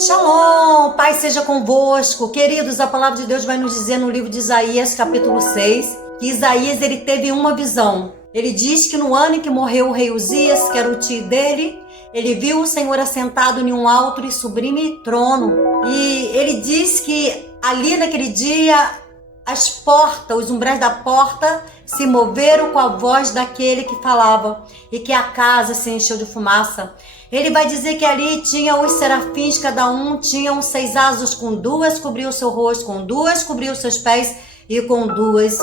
Shalom, Pai seja convosco. Queridos, a palavra de Deus vai nos dizer no livro de Isaías, capítulo 6, que Isaías ele teve uma visão. Ele diz que no ano em que morreu o rei Uzias, que era o tio dele, ele viu o Senhor assentado em um alto e sublime trono. E ele diz que ali naquele dia as portas, os umbrais da porta se moveram com a voz daquele que falava e que a casa se encheu de fumaça. Ele vai dizer que ali tinha os serafins, cada um tinha 6 asas, com 2 cobriu o seu rosto, com 2 cobriu os seus pés e com 2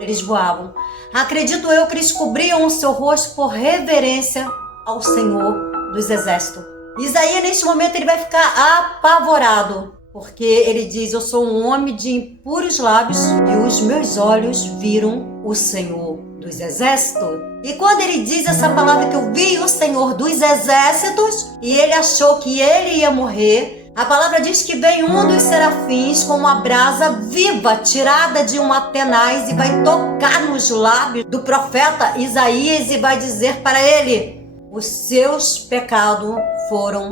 eles voavam. Acredito eu que eles cobriam o seu rosto por reverência ao Senhor dos Exércitos. Isaías neste momento ele vai ficar apavorado, porque ele diz: eu sou um homem de impuros lábios e os meus olhos viram o Senhor dos Exércitos. E quando ele diz essa palavra que eu vi o Senhor dos Exércitos, e ele achou que ele ia morrer, a palavra diz que vem um dos serafins com uma brasa viva tirada de uma tenaz e vai tocar nos lábios do profeta Isaías e vai dizer para ele: os seus pecados foram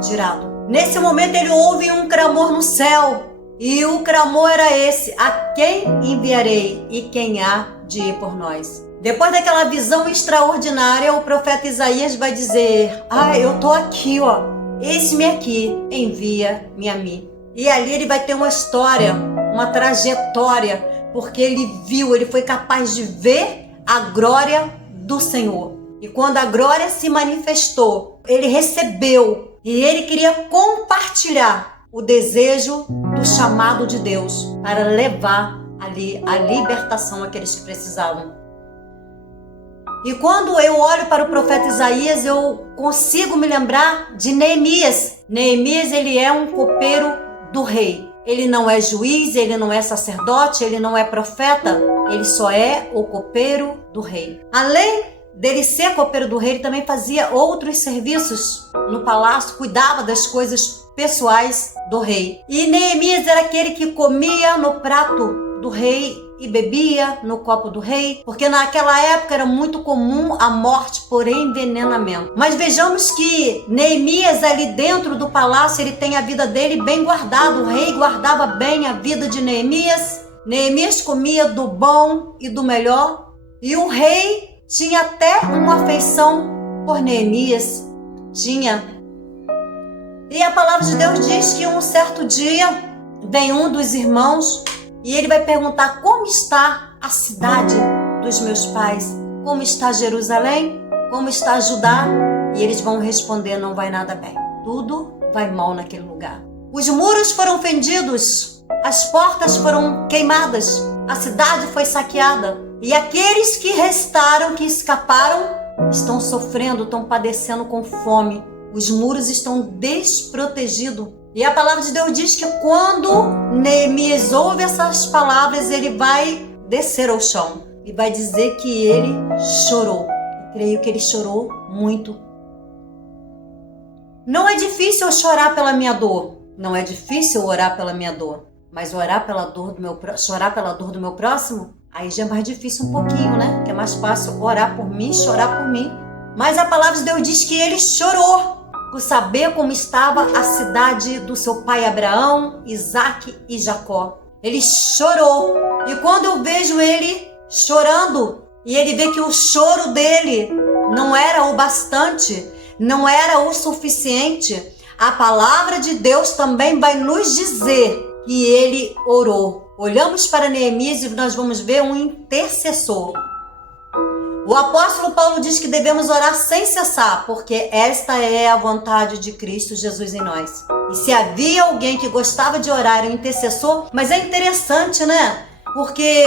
tirados. Nesse momento ele ouve um clamor no céu, e o clamor era esse: a quem enviarei e quem há de ir por nós? Depois daquela visão extraordinária, o profeta Isaías vai dizer: eu tô aqui, eis-me aqui, envia-me a mim. E ali ele vai ter uma história, uma trajetória, porque ele viu, ele foi capaz de ver a glória do Senhor. E quando a glória se manifestou, ele recebeu e ele queria compartilhar o desejo do chamado de Deus para levar ali a libertação àqueles que precisavam. E quando eu olho para o profeta Isaías, eu consigo me lembrar de Neemias. Neemias, ele é um copeiro do rei. Ele não é juiz, ele não é sacerdote, ele não é profeta, ele só é o copeiro do rei. Além dele ser copeiro do rei, ele também fazia outros serviços no palácio, cuidava das coisas pessoais do rei. E Neemias era aquele que comia no prato do rei e bebia no copo do rei, porque naquela época era muito comum a morte por envenenamento. Mas vejamos que Neemias ali dentro do palácio, ele tem a vida dele bem guardada. O rei guardava bem a vida de Neemias. Neemias comia do bom e do melhor, e o rei tinha até uma afeição por Neemias. Tinha. E a palavra de Deus diz que um certo dia vem um dos irmãos e ele vai perguntar: como está a cidade dos meus pais? Como está Jerusalém? Como está Judá? E eles vão responder: não vai nada bem. Tudo vai mal naquele lugar. Os muros foram fendidos, as portas foram queimadas, a cidade foi saqueada. E aqueles que restaram, que escaparam, estão sofrendo, estão padecendo com fome. Os muros estão desprotegidos. E a palavra de Deus diz que quando Neemias ouve essas palavras, ele vai descer ao chão e vai dizer que ele chorou. Eu creio que ele chorou muito. Não é difícil eu chorar pela minha dor. Não é difícil orar pela minha dor. Mas chorar pela dor do meu próximo, aí já é mais difícil um pouquinho, né? Que é mais fácil orar por mim, chorar por mim. Mas a palavra de Deus diz que ele chorou por saber como estava a cidade do seu pai Abraão, Isaque e Jacó. Ele chorou. E quando eu vejo ele chorando, e ele vê que o choro dele não era o bastante, não era o suficiente, a palavra de Deus também vai nos dizer que ele orou. Olhamos para Neemias e nós vamos ver um intercessor. O apóstolo Paulo diz que devemos orar sem cessar, porque esta é a vontade de Cristo Jesus em nós. E se havia alguém que gostava de orar, era um intercessor. Mas é interessante, né? Porque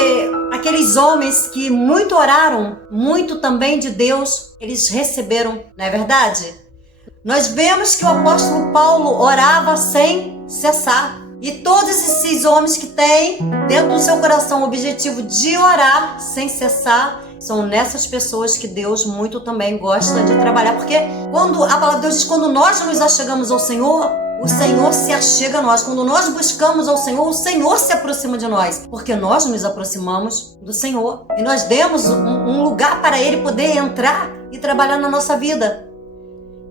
aqueles homens que muito oraram, muito também de Deus, eles receberam, não é verdade? Nós vemos que o apóstolo Paulo orava sem cessar. E todos esses homens que têm dentro do seu coração o objetivo de orar sem cessar, são nessas pessoas que Deus muito também gosta de trabalhar. Porque quando a palavra de Deus diz, quando nós nos achegamos ao Senhor, o Senhor se achega a nós. Quando nós buscamos ao Senhor, o Senhor se aproxima de nós. Porque nós nos aproximamos do Senhor. E nós demos um lugar para Ele poder entrar e trabalhar na nossa vida.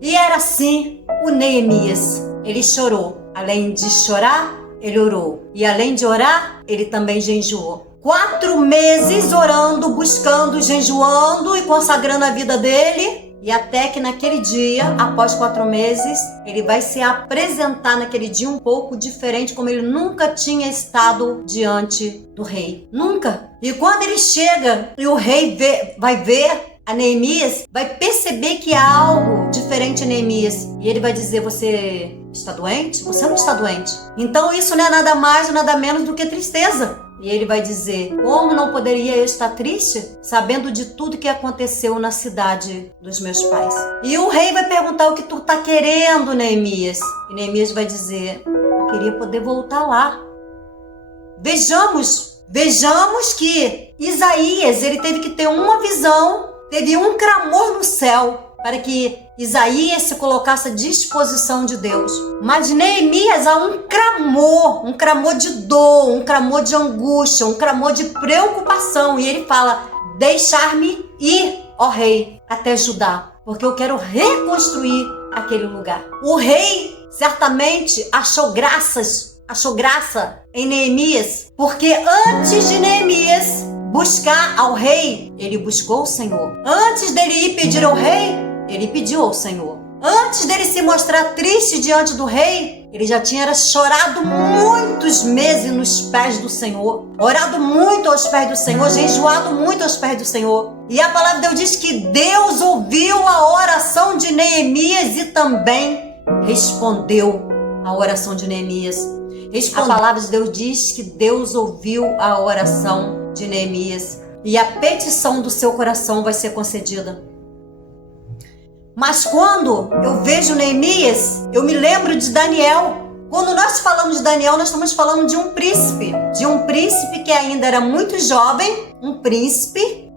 E era assim o Neemias. Ele chorou. Além de chorar, ele orou. E além de orar, ele também jejuou. 4 meses orando, buscando, jejuando e consagrando a vida dele. E até que naquele dia, após 4 meses, ele vai se apresentar naquele dia um pouco diferente, como ele nunca tinha estado diante do rei. Nunca. E quando ele chega e o rei vai ver a Neemias, vai perceber que há algo diferente em Neemias. E ele vai dizer: você está doente? Você não está doente. Então isso não é nada mais, nada menos do que tristeza. E ele vai dizer: como não poderia eu estar triste, sabendo de tudo que aconteceu na cidade dos meus pais? E o rei vai perguntar: o que tu está querendo, Neemias? E Neemias vai dizer: eu queria poder voltar lá. Vejamos que Isaías, ele teve que ter uma visão, teve um clamor no céu, para que Isaías se colocasse à disposição de Deus. Mas Neemias há um clamor de dor, um clamor de angústia, um clamor de preocupação. E ele fala: deixar-me ir, ó rei, até Judá, porque eu quero reconstruir aquele lugar. O rei certamente achou graça em Neemias, porque antes de Neemias buscar ao rei, ele buscou o Senhor. Antes dele ir pedir ao rei, ele pediu ao Senhor. Antes dele se mostrar triste diante do rei, ele já tinha chorado muitos meses nos pés do Senhor, orado muito aos pés do Senhor, jejuado muito aos pés do Senhor. E a palavra de Deus diz que Deus ouviu a oração de Neemias e também respondeu a oração de Neemias. A palavra de Deus diz que Deus ouviu a oração de Neemias e a petição do seu coração vai ser concedida. Mas quando eu vejo Neemias, eu me lembro de Daniel. Quando nós falamos de Daniel, nós estamos falando de um príncipe que ainda era muito jovem, um príncipe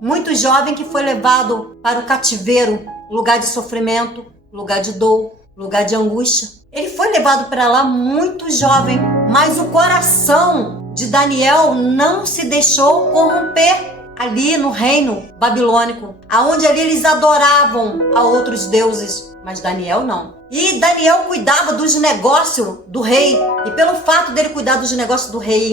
muito jovem que foi levado para o cativeiro, lugar de sofrimento, lugar de dor, lugar de angústia. Ele foi levado para lá muito jovem, mas o coração de Daniel não se deixou corromper ali no reino babilônico, aonde ali eles adoravam a outros deuses, mas Daniel não. E Daniel cuidava dos negócios do rei, e pelo fato dele cuidar dos negócios do rei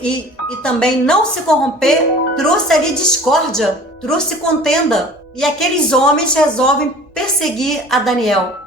e também não se corromper, trouxe ali discórdia, trouxe contenda, e aqueles homens resolvem perseguir a Daniel.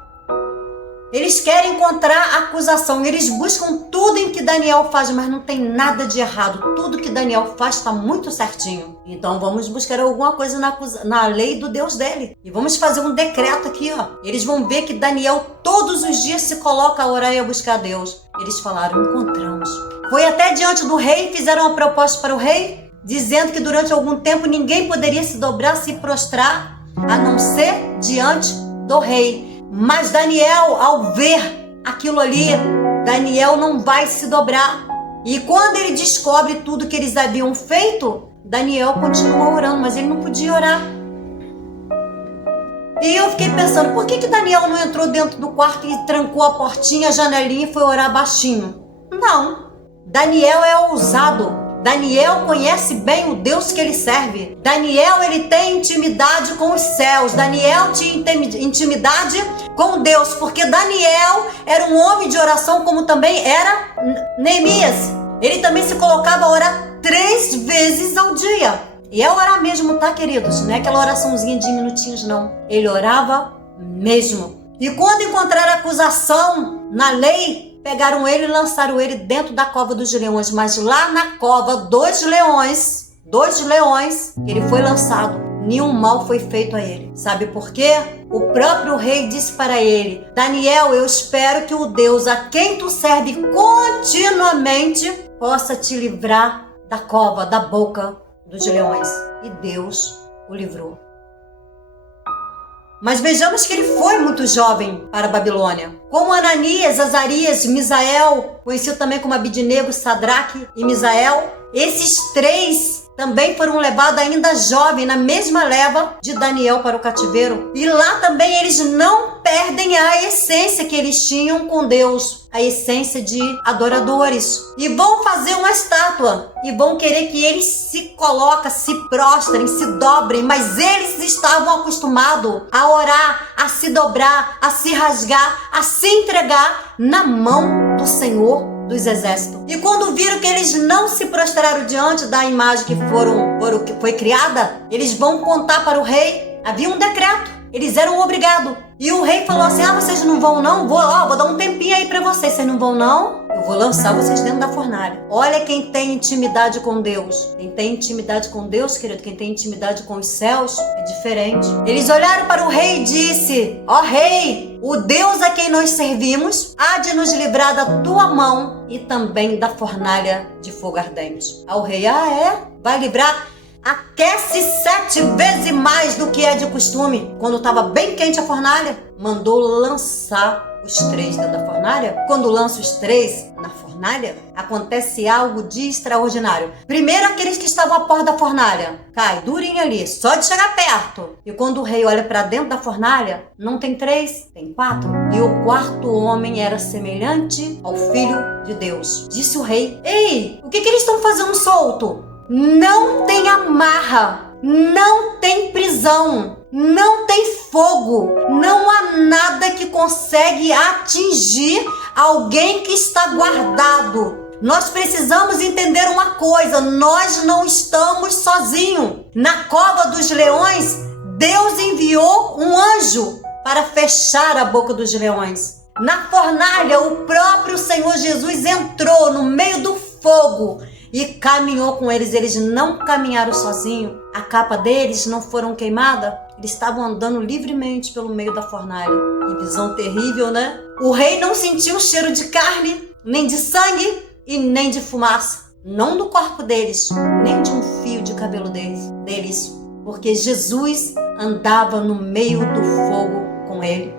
Eles querem encontrar acusação, eles buscam tudo em que Daniel faz, mas não tem nada de errado. Tudo que Daniel faz está muito certinho. Então vamos buscar alguma coisa na lei do Deus dele. E vamos fazer um decreto aqui, ó. Eles vão ver que Daniel todos os dias se coloca a orar e a buscar a Deus. Eles falaram: encontramos. Foi até diante do rei, fizeram uma proposta para o rei, dizendo que durante algum tempo ninguém poderia se dobrar, se prostrar, a não ser diante do rei. Mas Daniel, ao ver aquilo ali, Daniel não vai se dobrar. E quando ele descobre tudo que eles haviam feito, Daniel continua orando, mas ele não podia orar. E eu fiquei pensando, por que Daniel não entrou dentro do quarto e trancou a portinha, a janelinha e foi orar baixinho? Não. Daniel é ousado. Daniel conhece bem o Deus que ele serve. Daniel, ele tem intimidade com os céus. Daniel tinha intimidade com Deus, porque Daniel era um homem de oração, como também era Neemias. Ele também se colocava a orar 3 vezes ao dia. E é orar mesmo, tá, queridos? Não é aquela oraçãozinha de minutinhos, não. Ele orava mesmo. E quando encontraram acusação na lei, pegaram ele e lançaram ele dentro da cova dos leões. Mas lá na cova dos leões, ele foi lançado. Nenhum mal foi feito a ele. Sabe por quê? O próprio rei disse para ele: Daniel, eu espero que o Deus a quem tu serve continuamente possa te livrar da cova, da boca dos leões. E Deus o livrou. Mas vejamos que ele foi muito jovem para a Babilônia. Como Ananias, Azarias, Misael, conhecido também como Abidnego, Sadraque e Misael, esses 3, também foram levados ainda jovem, na mesma leva de Daniel para o cativeiro. E lá também eles não perdem a essência que eles tinham com Deus, a essência de adoradores. E vão fazer uma estátua e vão querer que eles se coloquem, se prostrem, se dobrem, mas eles estavam acostumados a orar, a se dobrar, a se rasgar, a se entregar na mão do Senhor dos exércitos. E quando viram que eles não se prostraram diante da imagem que foi criada, eles vão contar para o rei. Havia um decreto, eles eram obrigados. E o rei falou assim: vocês não vão não? Vou dar um tempinho aí para vocês. Vocês não vão não? Eu vou lançar vocês dentro da fornalha. Olha quem tem intimidade com Deus. Quem tem intimidade com Deus, querido, quem tem intimidade com os céus, é diferente. Eles olharam para o rei e disse: rei, o Deus a quem nós servimos há de nos livrar da tua mão e também da fornalha de fogo ardente. O rei: vai livrar? Aquece 7 vezes mais do que é de costume. Quando estava bem quente a fornalha, mandou lançar os 3 dentro da fornalha. Quando lança os 3 na fornalha, acontece algo de extraordinário. Primeiro, aqueles que estavam à porta da fornalha cai durinho ali, só de chegar perto. E quando o rei olha para dentro da fornalha, não tem 3, tem 4. E o 4º homem era semelhante ao Filho de Deus. Disse o rei: ei, o que eles estão fazendo solto? Não tem amarra, não tem prisão, não tem fogo, não há nada que consegue atingir alguém que está guardado. Nós precisamos entender uma coisa: nós não estamos sozinhos. Na cova dos leões, Deus enviou um anjo para fechar a boca dos leões. Na fornalha, o próprio Senhor Jesus entrou no meio do fogo e caminhou com eles. Eles não caminharam sozinhos. A capa deles não foram queimada. Eles estavam andando livremente pelo meio da fornalha. Que visão terrível, né? O rei não sentiu o cheiro de carne, nem de sangue e nem de fumaça. Não do corpo deles, nem de um fio de cabelo deles. Porque Jesus andava no meio do fogo com ele.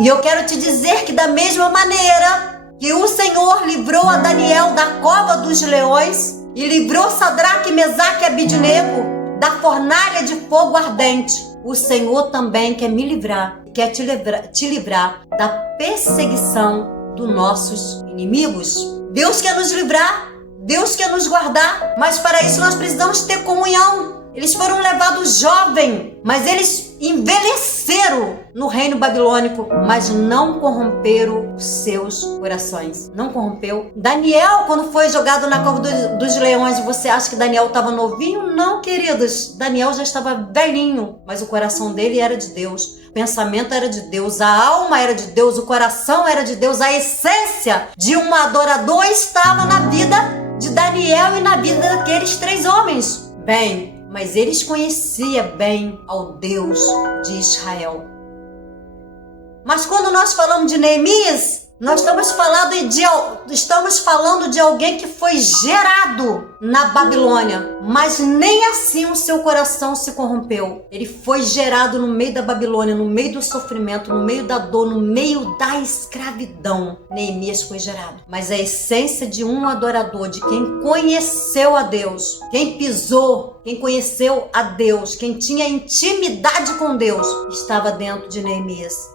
E eu quero te dizer que da mesma maneira que o Senhor livrou a Daniel da cova dos leões e livrou Sadraque, Mesaque e Abidnego da fornalha de fogo ardente, o Senhor também quer me livrar, quer te livrar da perseguição dos nossos inimigos. Deus quer nos livrar, Deus quer nos guardar, mas para isso nós precisamos ter comunhão. Eles foram levados jovens, mas eles envelheceram no reino babilônico, mas não corromperam os seus corações. Não corrompeu. Daniel, quando foi jogado na cova dos leões, você acha que Daniel estava novinho? Não, queridos. Daniel já estava velhinho, mas o coração dele era de Deus. O pensamento era de Deus, a alma era de Deus, o coração era de Deus. A essência de um adorador estava na vida de Daniel e na vida daqueles 3 homens. Bem, mas eles conheciam bem ao Deus de Israel. Mas quando nós falamos de Neemias, nós estamos falando de alguém que foi gerado na Babilônia, mas nem assim o seu coração se corrompeu. Ele foi gerado no meio da Babilônia, no meio do sofrimento, no meio da dor, no meio da escravidão. Neemias foi gerado. Mas a essência de um adorador, de quem conheceu a Deus, quem pisou, quem conheceu a Deus, quem tinha intimidade com Deus, estava dentro de Neemias.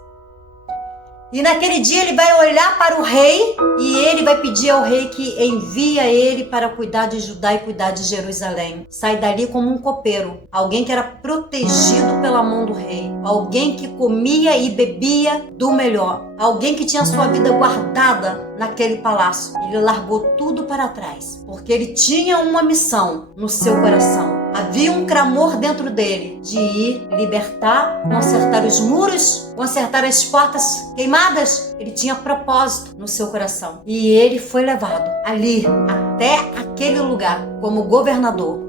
E naquele dia ele vai olhar para o rei e ele vai pedir ao rei que envia ele para cuidar de Judá e cuidar de Jerusalém. Sai dali como um copeiro, alguém que era protegido pela mão do rei, alguém que comia e bebia do melhor, alguém que tinha sua vida guardada naquele palácio. Ele largou tudo para trás, porque ele tinha uma missão no seu coração. Havia um clamor dentro dele de ir libertar, consertar os muros, consertar as portas queimadas. Ele tinha propósito no seu coração. E ele foi levado ali, até aquele lugar, como governador.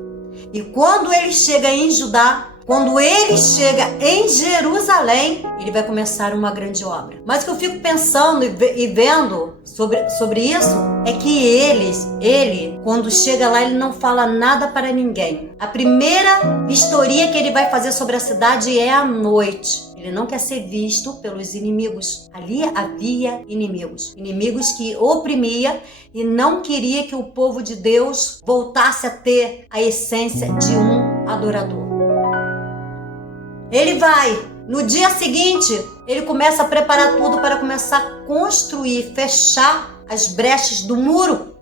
E quando ele chega em Judá, quando ele chega em Jerusalém, ele vai começar uma grande obra. Mas o que eu fico pensando e vendo sobre isso é que ele, quando chega lá, ele não fala nada para ninguém. A primeira vistoria que ele vai fazer sobre a cidade é à noite. Ele não quer ser visto pelos inimigos. Ali havia inimigos. Inimigos que oprimia e não queria que o povo de Deus voltasse a ter a essência de um adorador. Ele vai. No dia seguinte, ele começa a preparar tudo para começar a construir, fechar as brechas do muro.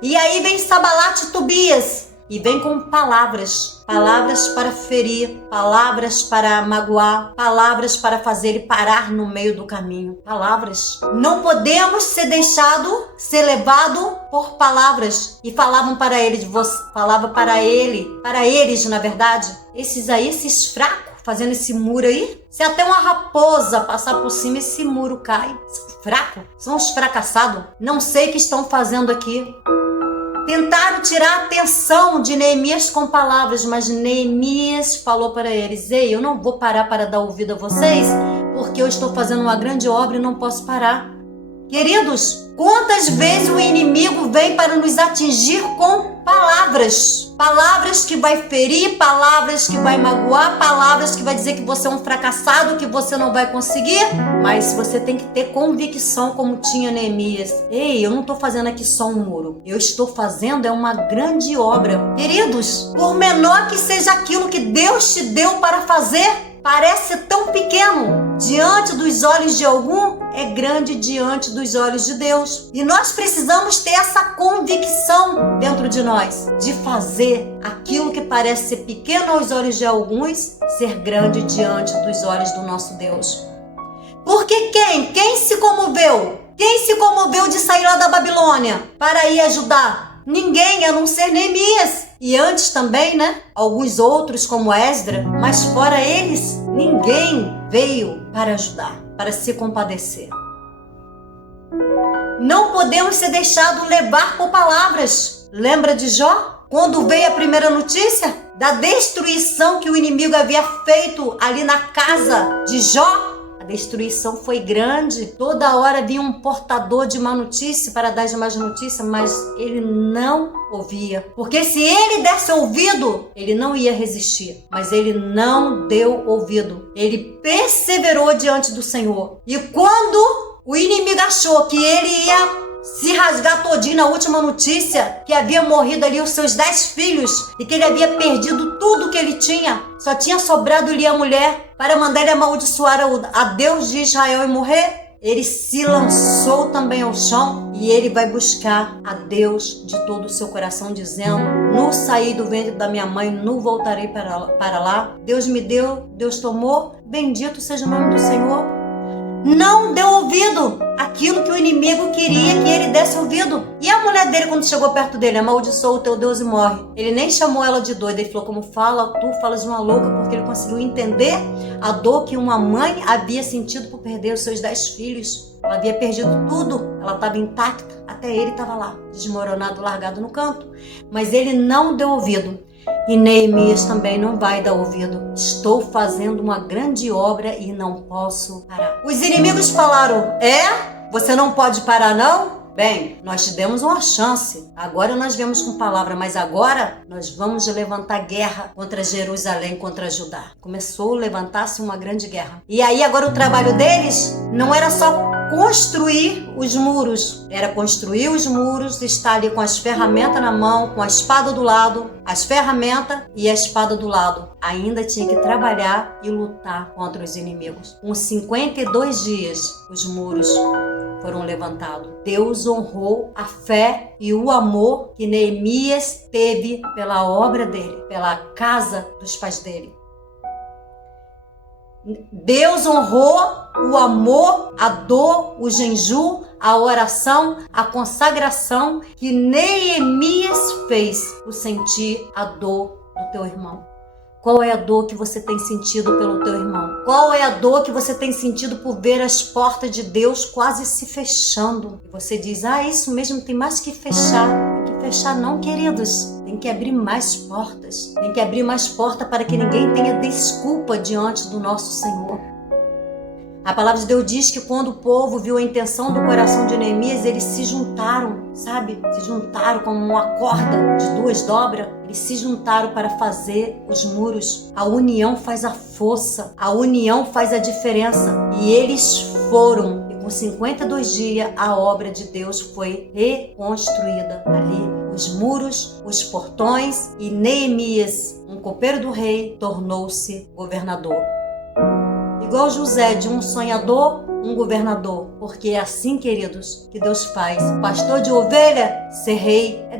E aí vem Sambalat e Tobias e vem com palavras para ferir, palavras para magoar, palavras para fazer ele parar no meio do caminho. Palavras. Não podemos ser levado por palavras. E falavam para ele, para eles, na verdade, esses fracos, fazendo esse muro aí. Se até uma raposa passar por cima, esse muro cai. São fracos, são os fracassados. Não sei o que estão fazendo aqui. Tentaram tirar a atenção de Neemias com palavras, mas Neemias falou para eles: ei, eu não vou parar para dar ouvido a vocês, porque eu estou fazendo uma grande obra e não posso parar. Queridos, quantas vezes o inimigo vem para nos atingir com palavras? Palavras que vai ferir, palavras que vai magoar, palavras que vai dizer que você é um fracassado, que você não vai conseguir. Mas você tem que ter convicção, como tinha Neemias. Ei, eu não estou fazendo aqui só um muro. Eu estou fazendo uma grande obra. Queridos, por menor que seja aquilo que Deus te deu para fazer, parece tão pequeno diante dos olhos de algum, é grande diante dos olhos de Deus. E nós precisamos ter essa convicção dentro de nós, de fazer aquilo que parece ser pequeno aos olhos de alguns, ser grande diante dos olhos do nosso Deus. Porque quem se comoveu? Quem se comoveu de sair lá da Babilônia para ir ajudar? Ninguém, a não ser Neemias. E antes também, né? Alguns outros como Esdras, mas fora eles, ninguém veio para ajudar, para se compadecer. Não podemos ser deixados levar por palavras. Lembra de Jó? Quando veio a primeira notícia da destruição que o inimigo havia feito ali na casa de Jó, a destruição foi grande. Toda hora vinha um portador de má notícia para dar de más notícia, mas ele não ouvia. Porque se ele desse ouvido, ele não ia resistir. Mas ele não deu ouvido. Ele perseverou diante do Senhor. E quando o inimigo achou que ele ia se rasgar todinho na última notícia, que havia morrido ali os seus 10 filhos e que ele havia perdido tudo que ele tinha, só tinha sobrado ali a mulher para mandar ele amaldiçoar a Deus de Israel e morrer, ele se lançou também ao chão e ele vai buscar a Deus de todo o seu coração, dizendo: no saí do ventre da minha mãe, não voltarei para lá. Deus me deu, Deus tomou, bendito seja o nome do Senhor. Não deu ouvido àquilo que o inimigo queria que ele desse ouvido. E a mulher dele, quando chegou perto dele, amaldiçoou o teu Deus e morre. Ele nem chamou ela de doida, ele falou: como fala, tu falas de uma louca, porque ele conseguiu entender a dor que uma mãe havia sentido por perder os seus 10 filhos. Ela havia perdido tudo, ela estava intacta, até ele estava lá, desmoronado, largado no canto. Mas ele não deu ouvido. E Neemias também não vai dar ouvido. Estou fazendo uma grande obra e não posso parar. Os inimigos falaram: você não pode parar não? Bem, nós te demos uma chance. Agora nós viemos com palavra, mas agora nós vamos levantar guerra contra Jerusalém, contra Judá. Começou a levantar-se uma grande guerra. E aí agora o trabalho deles não era só construir os muros, era construir os muros, estar ali com as ferramentas na mão, com a espada do lado, as ferramentas e a espada do lado. Ainda tinha que trabalhar e lutar contra os inimigos. Com 52 dias, os muros foram levantados. Deus honrou a fé e o amor que Neemias teve pela obra dele, pela casa dos pais dele. Deus honrou o amor, a dor, o jejum, a oração, a consagração que Neemias fez por sentir a dor do teu irmão. Qual é a dor que você tem sentido pelo teu irmão? Qual é a dor que você tem sentido por ver as portas de Deus quase se fechando? E você diz: isso mesmo, tem mais que fechar. Tem que fechar não, queridos. Tem que abrir mais portas. Tem que abrir mais portas para que ninguém tenha desculpa diante do nosso Senhor. A palavra de Deus diz que quando o povo viu a intenção do coração de Neemias, eles se juntaram, sabe? Se juntaram como uma corda de 2 dobras. Eles se juntaram para fazer os muros. A união faz a força, a união faz a diferença. E eles foram. E com 52 dias, a obra de Deus foi reconstruída ali. Os muros, os portões, e Neemias, um copeiro do rei, tornou-se governador. Igual José, de um sonhador, um governador. Porque é assim, queridos, que Deus faz. Pastor de ovelha, ser rei. É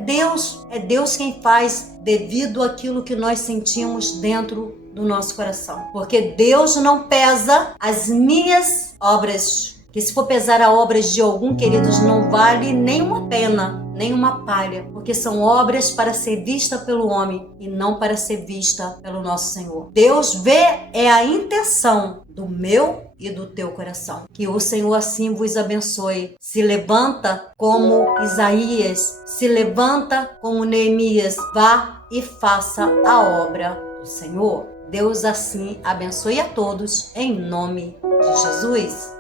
Deus quem faz, devido àquilo que nós sentimos dentro do nosso coração. Porque Deus não pesa as minhas obras. Que se for pesar a obras de algum, queridos, não vale nem uma pena, nem uma palha, porque são obras para ser vista pelo homem e não para ser vista pelo nosso Senhor. Deus vê a intenção do meu e do teu coração. Que o Senhor assim vos abençoe. Se levanta como Isaías, se levanta como Neemias, vá e faça a obra do Senhor. Deus assim abençoe a todos, em nome de Jesus.